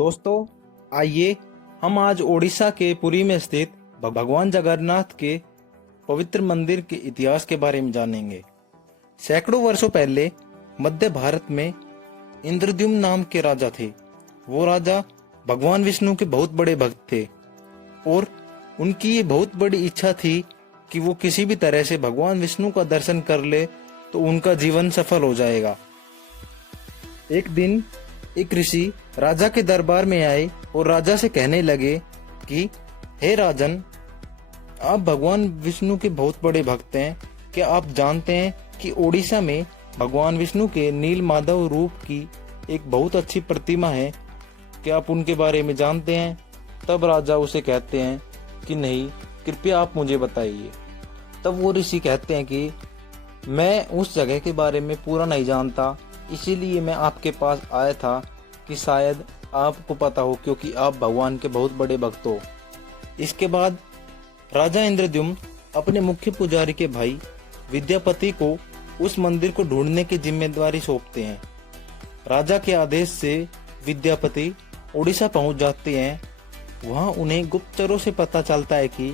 दोस्तों, आइए हम आज ओडिशा के पुरी में स्थित भगवान जगन्नाथ के पवित्र मंदिर के इतिहास के बारे में जानेंगे। सैकड़ों वर्षों पहले मध्य भारत में इंद्रद्युम्न नाम के राजा थे। वो राजा भगवान विष्णु के बहुत बड़े भक्त थे और उनकी ये बहुत बड़ी इच्छा थी कि वो किसी भी तरह से भगवान विष्णु का दर्शन कर ले तो उनका जीवन सफल हो जाएगा। एक दिन एक ऋषि राजा के दरबार में आए और राजा से कहने लगे कि हे राजन, आप भगवान विष्णु के बहुत बड़े भक्त हैं। क्या आप जानते हैं कि ओडिशा में भगवान विष्णु के नील माधव रूप की एक बहुत अच्छी प्रतिमा है? क्या आप उनके बारे में जानते हैं? तब राजा उसे कहते हैं कि नहीं, कृपया आप मुझे बताइए। तब वो ऋषि कहते हैं कि मैं उस जगह के बारे में पूरा नहीं जानता, इसीलिए मैं आपके पास आया था कि शायद आपको पता हो, क्योंकि आप भगवान के बहुत बड़े भक्त हो। इसके बाद राजा इंद्रद्युम्न अपने मुख्य पुजारी के भाई विद्यापति को उस मंदिर को ढूंढने की जिम्मेदारी सौंपते हैं। राजा के आदेश से विद्यापति ओडिशा पहुंच जाते हैं। वहां उन्हें गुप्तचरों से पता चलता है कि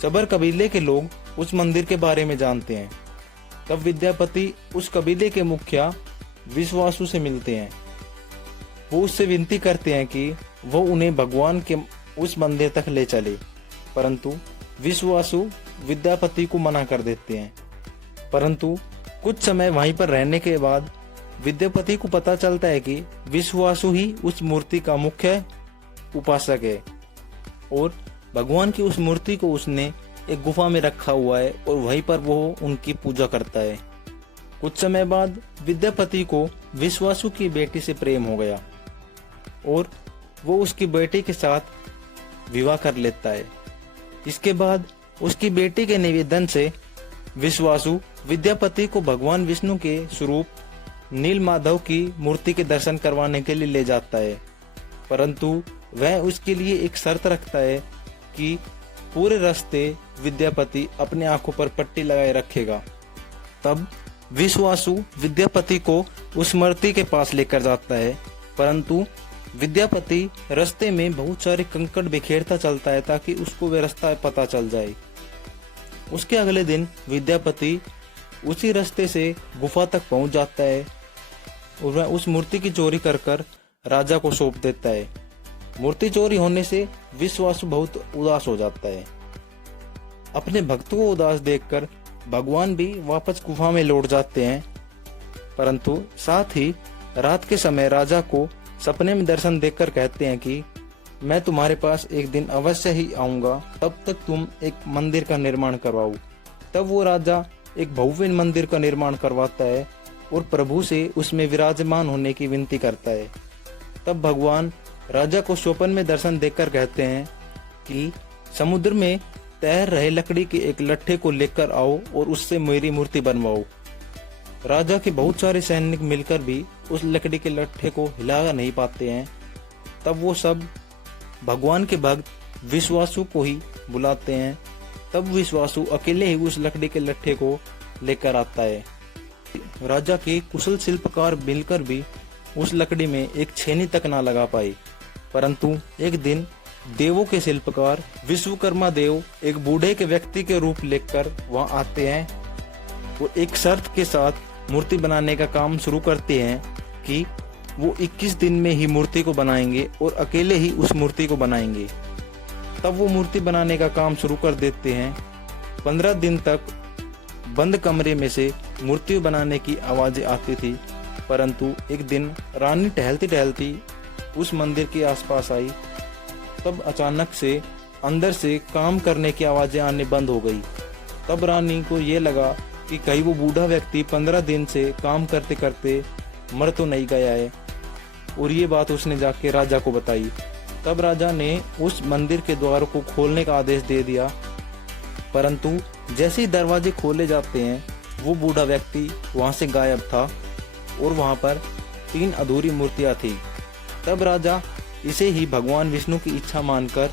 चबर कबीले के लोग उस मंदिर के बारे में जानते हैं। तब विद्यापति उस कबीले के मुखिया विश्वासु से मिलते हैं। वो उससे विनती करते हैं कि वो उन्हें भगवान के उस मंदिर तक ले चले, परंतु विश्वासु विद्यापति को मना कर देते हैं। परंतु कुछ समय वहीं पर रहने के बाद विद्यापति को पता चलता है कि विश्वासु ही उस मूर्ति का मुख्य उपासक है और भगवान की उस मूर्ति को उसने एक गुफा में रखा हुआ है और वहीं पर वो उनकी पूजा करता है। कुछ समय बाद विद्यापति को विश्वासु की बेटी से प्रेम हो गया और वो उसकी बेटी के साथ विवाह कर लेता है। इसके बाद उसकी बेटी के निवेदन से विश्वासु विद्यापति को भगवान विष्णु के स्वरूप नील माधव की मूर्ति के दर्शन करवाने के लिए ले जाता है, परंतु वह उसके लिए एक शर्त रखता है कि पूरे रास्ते विद्यापति अपने आंखों पर पट्टी लगाए रखेगा। तब विश्वासु विद्यापति को उस मूर्ति के पास लेकर जाता है, परंतु विद्यापति रास्ते में बहुत सारे कंकड़ बिखेरता चलता है ताकि उसको वह रास्ता पता चल जाए। उसके अगले दिन विद्यापति उसी रास्ते से गुफा तक पहुंच जाता है और वह उस मूर्ति की चोरी कर राजा को सौंप देता है। मूर्ति चोरी होने से विश्वासु बहुत उदास हो जाता है। अपने भक्तों को उदास देखकर भगवान भी वापस गुफा में लौट जाते हैं, परंतु साथ ही रात के समय राजा को सपने में दर्शन देखकर कहते हैं कि मैं तुम्हारे पास एक दिन अवश्य ही आऊंगा, तब तक तुम एक मंदिर का निर्माण करवाओ। तब वो राजा एक भव्य मंदिर का निर्माण करवाता है और प्रभु से उसमें विराजमान होने की विनती करता है। तब भगवान राजा को स्वप्न में दर्शन देखकर कहते हैं कि समुद्र में तैर रहे लकड़ी के एक लट्ठे को लेकर आओ और उससे मेरी मूर्ति बनवाओ। राजा के बहुत सारे सैनिक मिलकर भी उस लकड़ी के लट्ठे को हिला नहीं पाते हैं। तब वो सब भगवान के भक्त विश्वासु को ही बुलाते हैं। तब विश्वासु अकेले ही उस लकड़ी के लट्ठे को लेकर आता है। राजा के कुशल शिल्पकार मिलकर भी उस लकड़ी में एक छेनी तक ना लगा पाए, परंतु एक दिन देवों के शिल्पकार विश्वकर्मा देव एक बूढ़े के व्यक्ति के रूप लेकर वहां आते हैं और एक शर्त के साथ मूर्ति बनाने का काम शुरू करते हैं कि वो 21 दिन में ही मूर्ति को बनाएंगे और अकेले ही उस मूर्ति को बनाएंगे। तब वो मूर्ति बनाने का काम शुरू कर देते हैं। 15 दिन तक बंद कमरे में से मूर्ति बनाने की आवाजें आती थी, परंतु एक दिन रानी टहलती टहलती उस मंदिर के आसपास आई। तब अचानक से अंदर से काम करने की आवाजें आने बंद हो गई। तब रानी को ये लगा कि कहीं वो बूढ़ा व्यक्ति 15 दिन से काम करते करते मर तो नहीं गया है, और ये बात उसने जाके राजा को बताई। तब राजा ने उस मंदिर के द्वार को खोलने का आदेश दे दिया, परंतु जैसे ही दरवाजे खोले जाते हैं वो बूढ़ा व्यक्ति वहां से गायब था और वहां पर 3 अधूरी मूर्तियां थी। तब राजा इसे ही भगवान विष्णु की इच्छा मानकर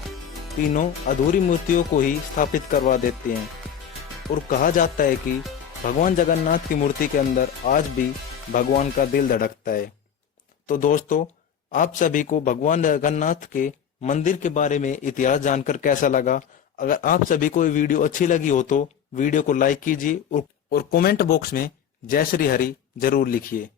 तीनों अधूरी मूर्तियों को ही स्थापित करवा देते हैं और कहा जाता है कि भगवान जगन्नाथ की मूर्ति के अंदर आज भी भगवान का दिल धड़कता है। तो दोस्तों, आप सभी को भगवान जगन्नाथ के मंदिर के बारे में इतिहास जानकर कैसा लगा? अगर आप सभी को ये वीडियो अच्छी लगी हो तो वीडियो को लाइक कीजिए और कमेंट बॉक्स में जय श्री हरि जरूर लिखिए।